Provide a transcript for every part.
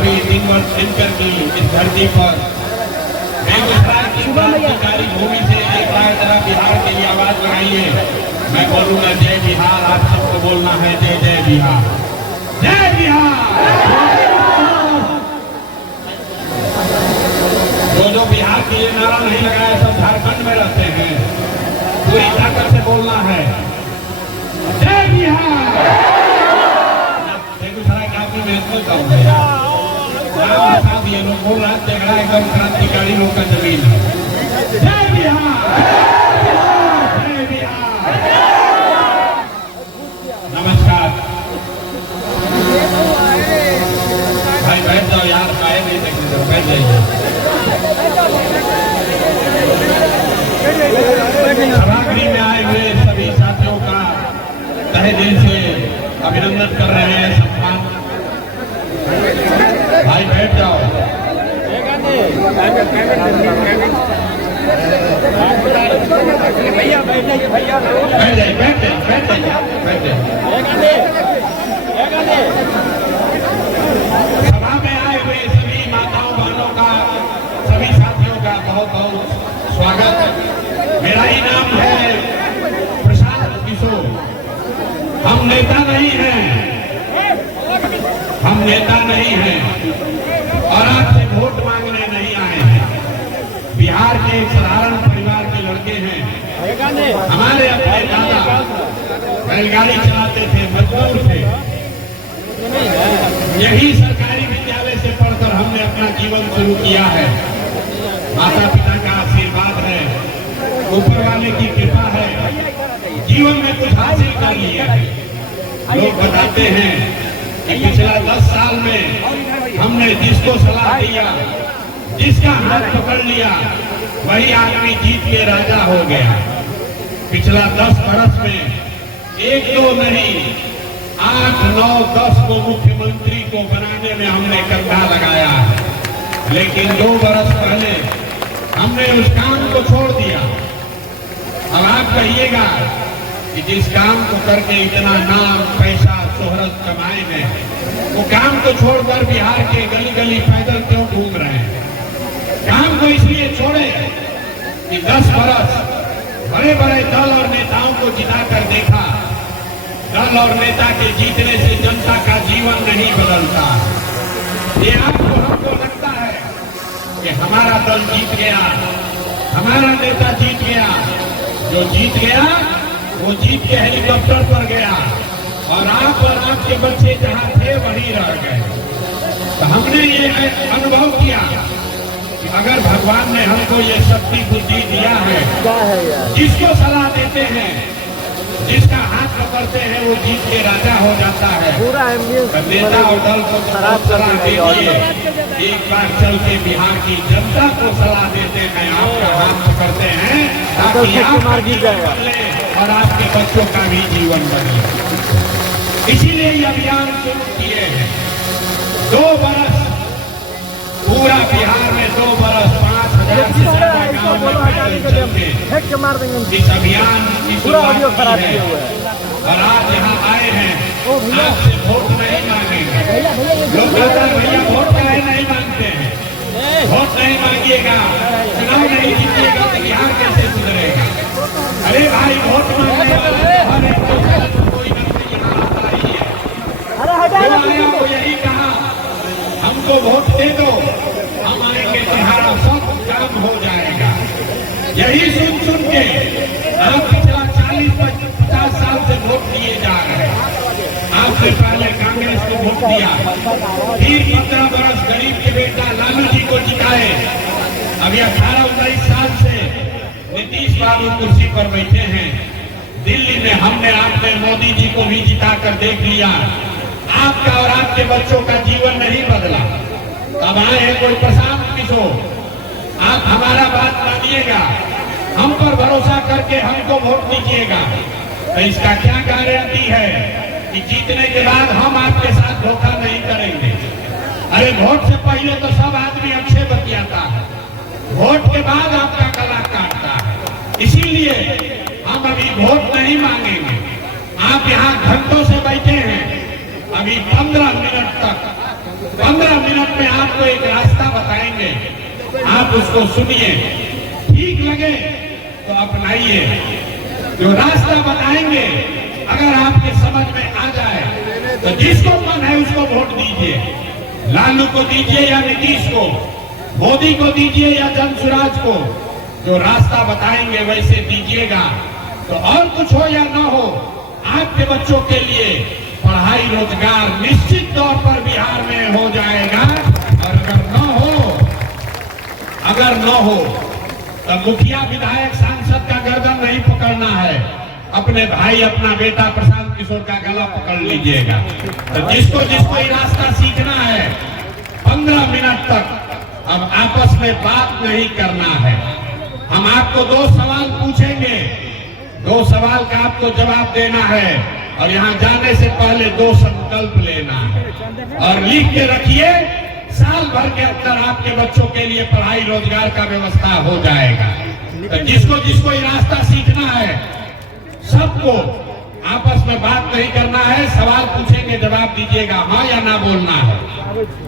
अभी 3 वर्ष दिनकर की इस धरती पर बेगूसराय की क्रांतिकारी भूमि से एक बार जरा बिहार के लिए आवाज लगाइए। मैं बोलूंगा जय बिहार, आप सबको बोलना है जय जय बिहार, जय बिहार। जो बिहार के लिए नारा नहीं लगाया सब झारखंड में रहते हैं, पूरी ताकत से बोलना है जय बिहार। बेगूसराय का आपने महसूस करूंगा साहब, ये लोग बोल रहे झगड़ा एकदम क्रांतिकारी लोग का जमीन है। जय बिहार, जय बिहार। नमस्कार भाई, बैठ जाओ यार, आए नहीं सकते, बैठ जाइए। सभागृह में आए हुए सभी साथियों का तहे दिल से अभिनंदन कर रहे हैं, सम्मान। भाई बैठ जाओ। भैया बैठ जाइए, भैया बैठ जाइए, बैठ जाइए, बैठ जाइए, बैठ जाइए। सभा में आए हुए सभी माताओं बहनों का, सभी साथियों का बहुत बहुत स्वागत। मेरा ही नाम है प्रशांत किशोर। हम नेता नहीं हैं, हम नेता नहीं हैं और आपसे वोट मांगने नहीं आए हैं। बिहार के एक साधारण परिवार के लड़के हैं। हमारे अपने दादा बैलगाड़ी चलाते थे, मजदूर थे। यही सरकारी विद्यालय से पढ़कर हमने अपना जीवन शुरू किया है। माता पिता का आशीर्वाद है, ऊपर वाले की कृपा है, जीवन में कुछ हासिल कर लिया है। लोग बताते हैं कि पिछला 10 साल में हमने जिसको सलाह दिया, जिसका हाथ पकड़ लिया, वही आदमी जीत के राजा हो गया। पिछला 10 बरस में 1-2 नहीं, 8, 9, 10 को मुख्यमंत्री को बनाने में हमने कंधा लगाया है। लेकिन 2 बरस पहले हमने उस काम को छोड़ दिया। अब आप कहिएगा कि जिस काम को करके इतना नाम, पैसा, शोहरत कमाएंगे, वो काम को छोड़कर बिहार के गली गली पैदल क्यों घूम रहे हैं? काम को इसलिए छोड़े कि 10 बरस बड़े बड़े दल और नेताओं को जिताकर देखा। दल और नेता के जीतने से जनता का जीवन नहीं बदलता। ये आपको हमको लगता है कि हमारा दल जीत गया, हमारा नेता जीत गया। जो जीत गया वो जीत के हेलीकॉप्टर पर गया और आप और आपके बच्चे जहां थे वहीं रह गए। तो हमने ये अनुभव किया कि अगर भगवान ने हमको ये शक्ति बुद्धि दिया है, जिसको सलाह देते हैं, जिसका हाथ पकड़ते हैं, वो जीत के राजा हो जाता है। पूरा नेता और दल को सलाह दीजिए, एक बार चल के बिहार की जनता को सलाह देते हैं, आपका हाथ पकड़ते हैं ताकि आपका जीवन बदले और आपके बच्चों का भी जीवन बदले। इसीलिए ये अभियान शुरू किए हैं। 2 बरस पूरा बिहार में 2 बरस 5,000 से ज्यादा गाँव में पैदल चल के इस अभियान की शुरुआत की है। और आज यहाँ आए हैं, आपसे वोट नहीं मांगेंगे। लोग कहते हैं भैया वोट काहे नहीं मांगते हैं? वोट नहीं मांगिएगा, चुनाव नहीं जीतिएगा तो बिहार कैसे सुधरेगा? अरे भाई, वोट मांगने वाले हर एक को कोई न कोई यहाँ आता ही है। वो यही कहा, हमको वोट दे दो, हम आएंगे, तुम्हारा सब काम हो जाएगा। यही सुन सुन के आप पिछला 40-50 साल से वोट दिए जा रहे हैं। आपसे पहले कांग्रेस को वोट दिया, फिर 15 बरस गरीब के बेटा लालू जी को जिताए। अभी 18-19 साल से नीतीश बाबू कुर्सी पर बैठे हैं। दिल्ली में हमने आपने मोदी जी को भी जिताकर देख लिया। आपका और आपके बच्चों का जीवन नहीं बदला। अब आए हैं कोई प्रशांत किशोर, आप हमारा बात मानिएगा, हम पर भरोसा करके हमको वोट दीजिएगा। तो इसका क्या गारंटी है कि जीतने के बाद हम आपके साथ धोखा नहीं करेंगे? अरे वोट से पहले तो सब आदमी अच्छे बतियाता है, वोट के बाद आपका गला काटता है। इसीलिए हम अभी वोट नहीं मांगेंगे। आप यहाँ घंटों से बैठे हैं, अभी 15 मिनट तक 15 मिनट में आपको एक रास्ता बताएंगे, आप उसको सुनिए, ठीक लगे तो अपनाइए। जो रास्ता बताएंगे अगर आपके समझ में आ जाए तो जिसको मन है उसको वोट दीजिए। लालू को दीजिए या नीतीश को, मोदी को दीजिए या जनसुराज को। जो रास्ता बताएंगे वैसे दीजिएगा। तो और कुछ हो या ना हो, आपके बच्चों के लिए पढ़ाई रोजगार निश्चित तौर पर बिहार में हो जाएगा। और अगर न हो तो मुखिया विधायक सांसद का गर्दन नहीं पकड़ना है, अपने भाई अपना बेटा प्रशांत किशोर का गला पकड़ लीजिएगा। तो जिसको ये रास्ता सीखना है 15 मिनट तक अब आपस में बात नहीं करना है। हम आपको 2 सवाल पूछेंगे, 2 सवाल का आपको जवाब देना है और यहाँ जाने से पहले 2 संकल्प लेना है और लिख के रखिए। साल भर के अंदर आपके बच्चों के लिए पढ़ाई रोजगार का व्यवस्था हो जाएगा। तो जिसको ये रास्ता सीखना है सबको आपस में बात नहीं करना है, सवाल पूछेंगे जवाब दीजिएगा, हाँ या ना बोलना है।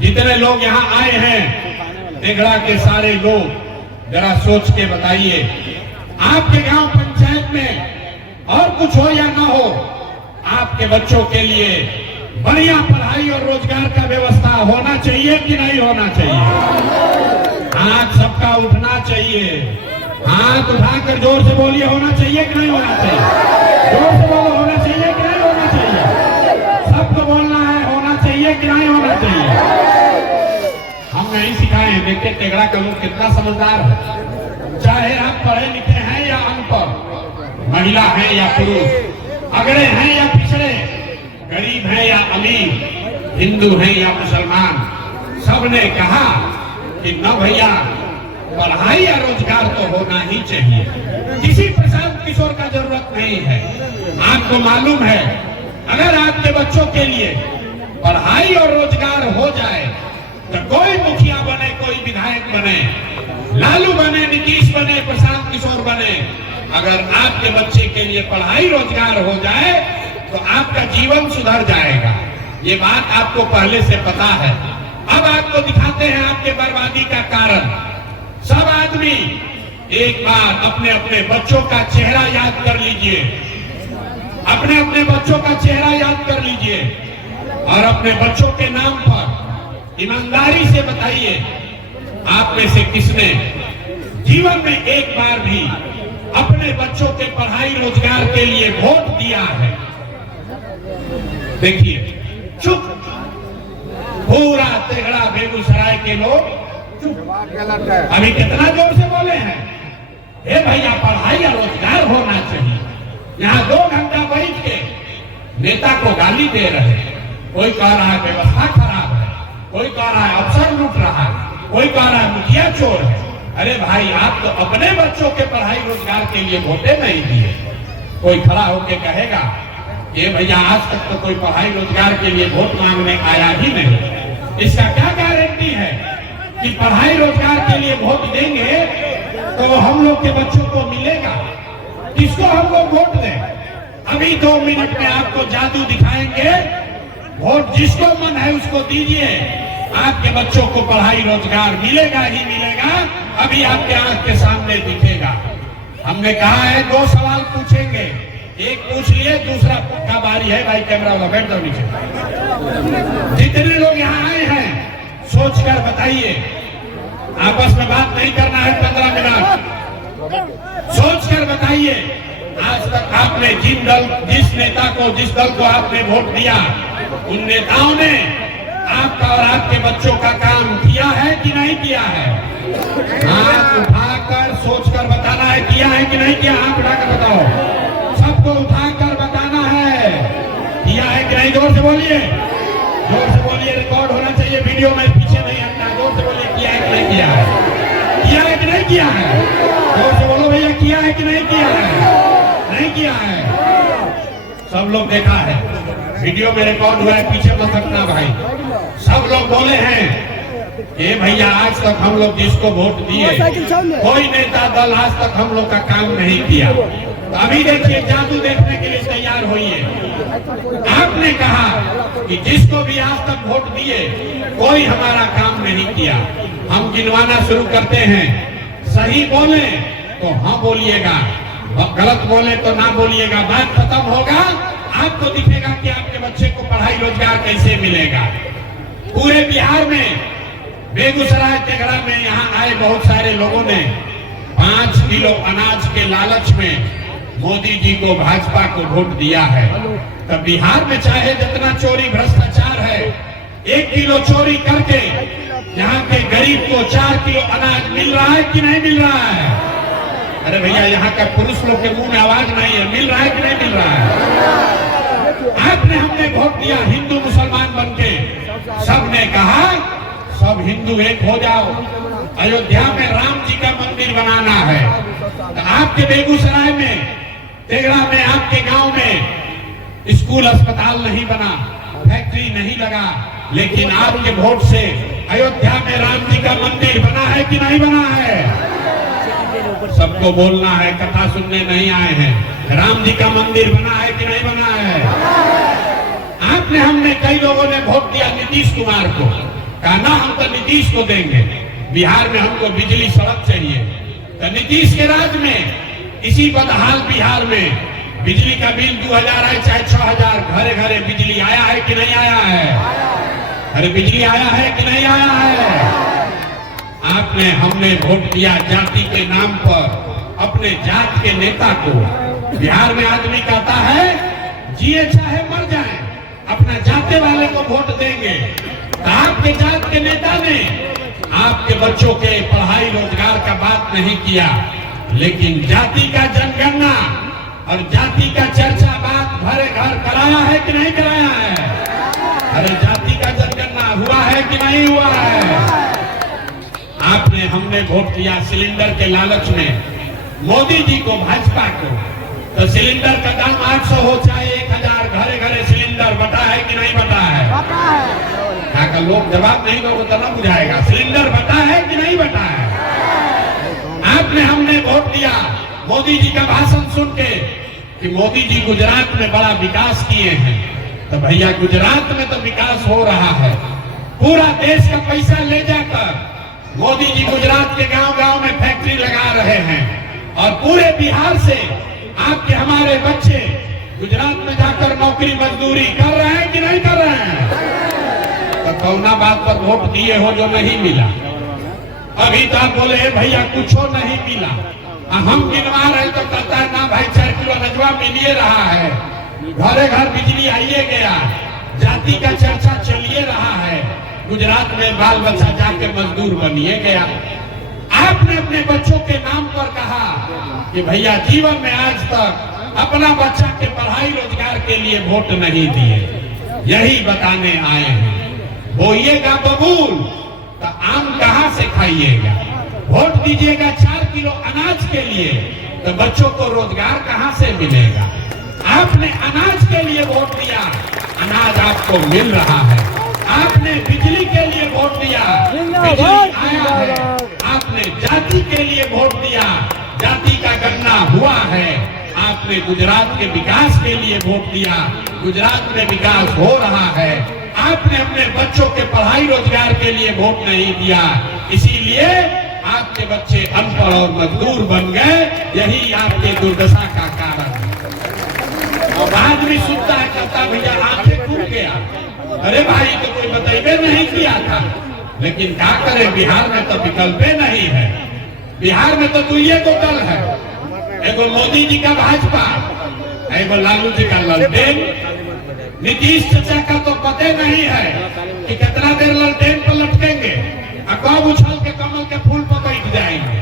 जितने लोग यहाँ आए हैं तेघड़ा के सारे लोग जरा सोच के बताइए, आपके गांव पंचायत में और कुछ हो या ना हो, आपके बच्चों के लिए बढ़िया पढ़ाई और रोजगार का व्यवस्था होना चाहिए कि नहीं होना चाहिए? हाथ सबका उठना चाहिए, हाथ उठाकर जोर से बोलिए, होना चाहिए कि नहीं होना चाहिए? जोर से बोलो, होना चाहिए कि नहीं होना चाहिए? सबको बोलना है, होना चाहिए कि नहीं होना चाहिए? हम नहीं सिखाए हैं। देखिए तेघड़ा का लोग कितना समझदार है। चाहे आप पढ़े लिखे हैं या अनपढ़, महिला है या पुरुष, अगड़े हैं या पिछड़े, गरीब है या अमीर, हिंदू है या मुसलमान, सबने कहा कि न भैया पढ़ाई या रोजगार तो होना ही चाहिए। किसी प्रशांत किशोर का जरूरत नहीं है। आपको मालूम है अगर आपके बच्चों के लिए पढ़ाई और रोजगार हो जाए तो कोई मुखिया बने, कोई विधायक बने, लालू बने, नीतीश बने, प्रशांत किशोर बने, अगर आपके बच्चे के लिए पढ़ाई रोजगार हो जाए तो आपका जीवन सुधर जाएगा। ये बात आपको पहले से पता है। अब आपको दिखाते हैं आपके बर्बादी का कारण। सब आदमी एक बार अपने अपने बच्चों का चेहरा याद कर लीजिए, अपने अपने बच्चों का चेहरा याद कर लीजिए और अपने बच्चों के नाम पर ईमानदारी से बताइए, आप में से किसने जीवन में एक बार भी अपने बच्चों के पढ़ाई रोजगार के लिए वोट दिया है? देखिए, चुप। पूरा तेघड़ा बेगूसराय के लोग चुप। अभी कितना जोर से बोले हैं, हे भैया पढ़ाई या रोजगार होना चाहिए। यहाँ 2 घंटा बैठ के नेता को गाली दे रहे हैं। कोई कह रहा है व्यवस्था खराब है, कोई कह रहा है अफसर लूट रहा है, कोई कह रहा है मुखिया चोर है। अरे भाई, आप तो अपने बच्चों के पढ़ाई रोजगार के लिए वोटे नहीं दिए। कोई खड़ा होके कहेगा ये भैया आज तक तो कोई पढ़ाई रोजगार के लिए वोट मांगने आया ही नहीं। इसका क्या गारंटी है कि पढ़ाई रोजगार के लिए वोट देंगे तो हम लोग के बच्चों को मिलेगा? किसको हम लोग वोट दें? अभी 2 मिनट में आपको जादू दिखाएंगे। वोट जिसको मन है उसको दीजिए, आपके बच्चों को पढ़ाई रोजगार मिलेगा ही मिलेगा। अभी आपके आंख के सामने दिखेगा। हमने कहा है 2 सवाल पूछेंगे, एक पूछ लिए, दूसरा का बारी है। भाई कैमरा वाला बैठ जाओ नीचे। जितने लोग यहाँ आए हैं सोचकर बताइए, आपस में बात नहीं करना है। 15 मिनट सोचकर बताइए, आज तक आपने जिस नेता को, जिस दल को आपने वोट दिया, उन नेताओं ने आपका और आपके बच्चों का काम किया है कि नहीं किया है? हाथ उठाकर सोचकर बताना है, किया है कि नहीं किया? हाथ उठाकर बताओ, सबको उठाकर बताना है, किया है कि नहीं? जोर से बोलिए, जोर से बोलिए। रिकॉर्ड होना चाहिए, वीडियो में पीछे नहीं हटना। जोर से बोलिए, किया है कि नहीं किया है? किया है कि नहीं किया है? जोर से बोलो भैया, किया है कि नहीं किया है? नहीं किया है। सब लोग देखा है, वीडियो में रिकॉर्ड हुआ है, पीछे मत हटना भाई। सब लोग बोले हैं ये भैया आज तक हम लोग जिसको वोट दिए, कोई नेता दल आज तक हम लोग का काम नहीं किया। तो अभी देखिए जादू देखने के लिए तैयार होइए। आपने कहा कि जिसको भी आज तक वोट दिए कोई हमारा काम नहीं किया। हम गिनवाना शुरू करते हैं, सही बोले तो हाँ बोलिएगा, गलत बोले तो ना बोलिएगा। बात खत्म होगा, आपको दिखेगा कि आपके बच्चे को पढ़ाई रोजगार कैसे मिलेगा। पूरे बिहार में बेगूसराय तेघड़ा में यहाँ आए बहुत सारे लोगों ने 5 किलो अनाज के लालच में मोदी जी को, भाजपा को वोट दिया है। तब बिहार में चाहे जितना चोरी भ्रष्टाचार है, 1 किलो चोरी करके यहाँ के गरीब को 4 किलो अनाज मिल रहा है कि नहीं मिल रहा है? अरे भैया, यहाँ का पुरुष लोग के मुंह में आवाज नहीं है, मिल रहा है कि नहीं मिल रहा है? आपने हमने वोट दिया हिंदू मुसलमान बनके, सबने कहा सब हिंदू एक हो जाओ, अयोध्या में राम जी का मंदिर बनाना है। तो आपके बेगूसराय में, तेघड़ा में, आपके गांव में स्कूल अस्पताल नहीं बना, फैक्ट्री नहीं लगा, लेकिन आपके वोट से अयोध्या में राम जी का मंदिर बना है कि नहीं बना है? सबको बोलना है, कथा सुनने नहीं आए हैं। राम जी का मंदिर बना है कि नहीं बना है? आपने हमने कई लोगों ने वोट दिया नीतीश कुमार को, कहा ना हम तो नीतीश को देंगे, बिहार में हमको बिजली सड़क चाहिए। तो नीतीश के राज में इसी बदहाल बिहार में बिजली का बिल 2000 आए चाहे 6000, घरे घरे बिजली आया है कि नहीं आया है? अरे बिजली आया है कि नहीं आया है? आपने हमने वोट दिया जाति के नाम पर अपने जात के नेता को। बिहार में आदमी कहता है जिए चाहे मर जाए, अपना जाते वाले को वोट देंगे। तो आपके जात के नेता ने आपके बच्चों के पढ़ाई रोजगार का बात नहीं किया, लेकिन जाति का जनगणना और जाति का चर्चा बात भरे घर कराया है कि नहीं कराया है? अरे जाति का जनगणना हुआ है कि नहीं हुआ है? आपने हमने वोट दिया सिलेंडर के लालच में मोदी जी को, भाजपा को। तो सिलेंडर का दाम 800 हो चाहे 1000, घरे घरे सिलेंडर बटा है कि नहीं बटा है? यहाँ का लोग जवाब नहीं दोगे तो ना बुझाएगा। सिलेंडर बटा है कि नहीं बटा है? आपने हमने वोट दिया मोदी जी का भाषण सुन के कि मोदी जी गुजरात में बड़ा विकास किए हैं। तो भैया गुजरात में तो विकास हो रहा है, पूरा देश का पैसा ले जाकर मोदी जी गुजरात के गांव-गांव में फैक्ट्री लगा रहे हैं, और पूरे बिहार से आपके हमारे बच्चे गुजरात में जाकर नौकरी मजदूरी कर रहे हैं कि नहीं कर रहे हैं? तो कौना बात पर वोट दिए हो जो नहीं मिला? अभी तो आप बोले भैया कुछ नहीं मिला, हम गिनवा रहे तो कहता है ना भाई 4 किलो अनाजवा मिलिए रहा है, घरे घर बिजली आइए गया, जाति का चर्चा चलिए रहा है, गुजरात में बाल बच्चा जाके मजदूर बनिए गया। आपने अपने बच्चों के नाम पर कहा कि भैया जीवन में आज तक अपना बच्चा के पढ़ाई रोजगार के लिए वोट नहीं दिए, यही बताने आए हैं। बोइएगा बबूल तो आम कहाँ से खाइएगा? वोट दीजिएगा 4 किलो अनाज के लिए तो बच्चों को रोजगार कहाँ से मिलेगा? आपने अनाज के लिए वोट दिया, अनाज आपको मिल रहा है। आपने बिजली के लिए वोट दिया, बिजली आया है। आपने जाति के लिए वोट दिया, जाति का गणना हुआ है। आपने गुजरात के विकास के लिए वोट दिया, गुजरात में विकास हो रहा है। आपने अपने बच्चों के पढ़ाई रोजगार के लिए वोट नहीं दिया, इसीलिए आपके बच्चे अनपढ़ और मजदूर बन गए। यही आपके दुर्दशा का कारण है। और आदमी सुनता है कहता भैया आंखें खुल गया, अरे भाई तो कोई बताइए नहीं किया था, लेकिन क्या करें बिहार में तो विकल्प नहीं है। बिहार में तो दुइये को दल है, एगो मोदी जी का भाजपा, एगो लालू जी का ललटेन। नीतीश चाचा का तो पता नहीं है कि कितना देर ललटेन पर लटकेंगे और कब उछल के कमल के फूल पर बैठ जाएंगे।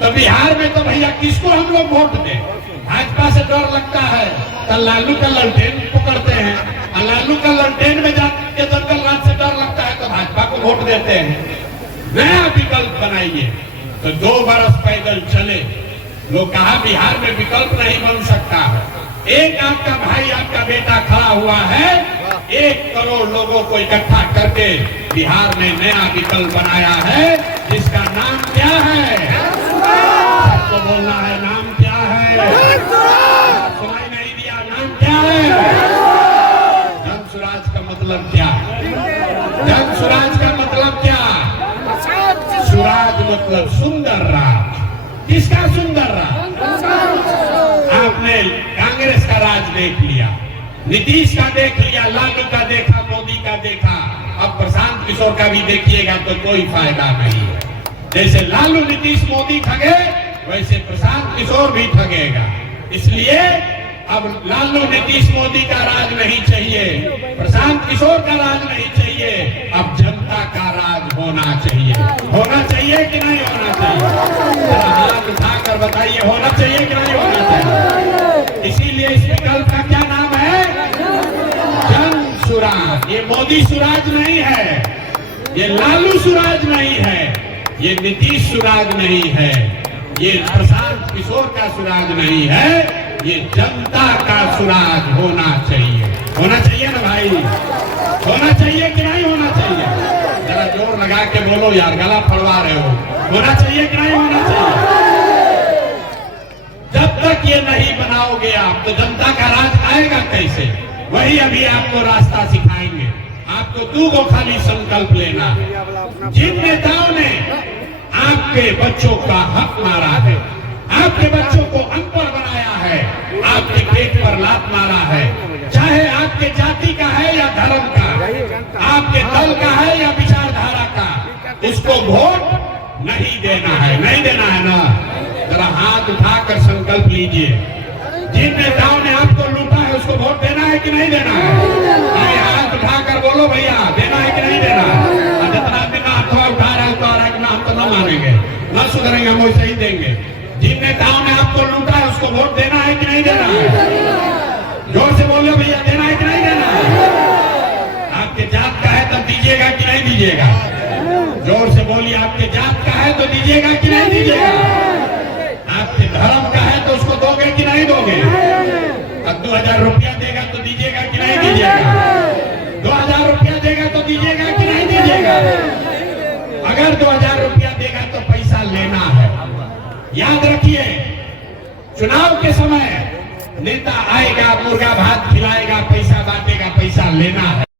तो बिहार में तो भैया किसको हम लोग वोट दें? भाजपा से डर लगता है तो लालू का ललटेन पकड़ते हैं, और लालू का ललटेन में जाके दंगल राज से डर लगता है तो भाजपा को वोट देते हैं। नया विकल्प बनाइए। तो 2 बरस पैदल चले, लोग कहा बिहार में विकल्प नहीं बन सकता है। एक आपका भाई, आपका बेटा खड़ा हुआ है, 1 करोड़ लोगों को इकट्ठा करके बिहार में नया विकल्प बनाया है, जिसका नाम क्या है? सबको बोलना है, नाम क्या है? सुनाई नहीं दिया? नाम क्या है? जन स्वराज का मतलब क्या? जन स्वराज का मतलब क्या? स्वराज मतलब सुंदर राज। किसका सुंदर राज? आपने कांग्रेस का राज देख लिया, नीतीश का देख लिया, लालू का देखा, मोदी का देखा, अब प्रशांत किशोर का भी देखिएगा तो कोई फायदा नहीं है। जैसे लालू नीतीश मोदी ठगे, वैसे प्रशांत किशोर भी ठगेगा। इसलिए अब लालू नीतीश मोदी का राज नहीं चाहिए, प्रशांत किशोर का राज नहीं चाहिए, अब जनता का राज होना चाहिए। होना चाहिए कि नहीं होना चाहिए? जरा हाथ उठाकर बताइए, होना चाहिए कि नहीं होना चाहिए? इसीलिए इस विकल्प का क्या नाम है? जन सुराज। ये मोदी सुराज नहीं है, ये लालू सुराज नहीं है, ये नीतीश सुराज नहीं है, ये प्रशांत किशोर का सुराज नहीं है, ये जनता का सुराज होना चाहिए। होना चाहिए ना भाई? होना चाहिए कि नहीं होना चाहिए? जरा जोर लगा के बोलो यार, गला फड़वा रहे हो। होना चाहिए कि नहीं होना चाहिए? जब तक ये नहीं बनाओगे आप, तो जनता का राज आएगा कैसे? वही अभी आपको रास्ता सिखाएंगे। आपको दो को खाली संकल्प लेना है। जिन नेताओं ने आपके बच्चों का हक मारा है, आपके बच्चों को अनपढ़ बनाया है, आपके पेट पर लात मारा है, चाहे आपके जाति का है या धर्म का, आपके दल का है या विचारधारा का, उसको वोट नहीं देना है। नहीं देना है ना? जरा हाथ उठाकर संकल्प लीजिए। जिन नेताओं ने आपको लूटा है, उसको वोट देना है कि नहीं देना है? हाथ उठाकर बोलो भैया, देना है कि नहीं देना है? जितना दिन हाथ उठा रहा है, हम तो न मानेंगे, न सुधरेंगे, हम वैसे ही देंगे। जिन नेताओं ने आपको लूटा है, उसको वोट देना है कि नहीं देना है? जोर से बोलो भैया, देना है कि नहीं देना है? आपके जात का है तब दीजिएगा कि नहीं दीजिएगा? जोर से बोलिए, आपके जात का है तो दीजिएगा कि नहीं दीजिएगा? आपके धर्म का है तो उसको दोगे कि नहीं दोगे? अब 2000 रुपया देगा तो दीजिएगा कि नहीं दीजिएगा? 2000 रुपया देगा तो दीजिएगा कि नहीं दीजिएगा? अगर 2000 रुपया देगा तो पैसा लेना है। याद रखिए, चुनाव के समय नेता आएगा, मुर्गा भात खिलाएगा, पैसा बांटेगा, पैसा लेना है।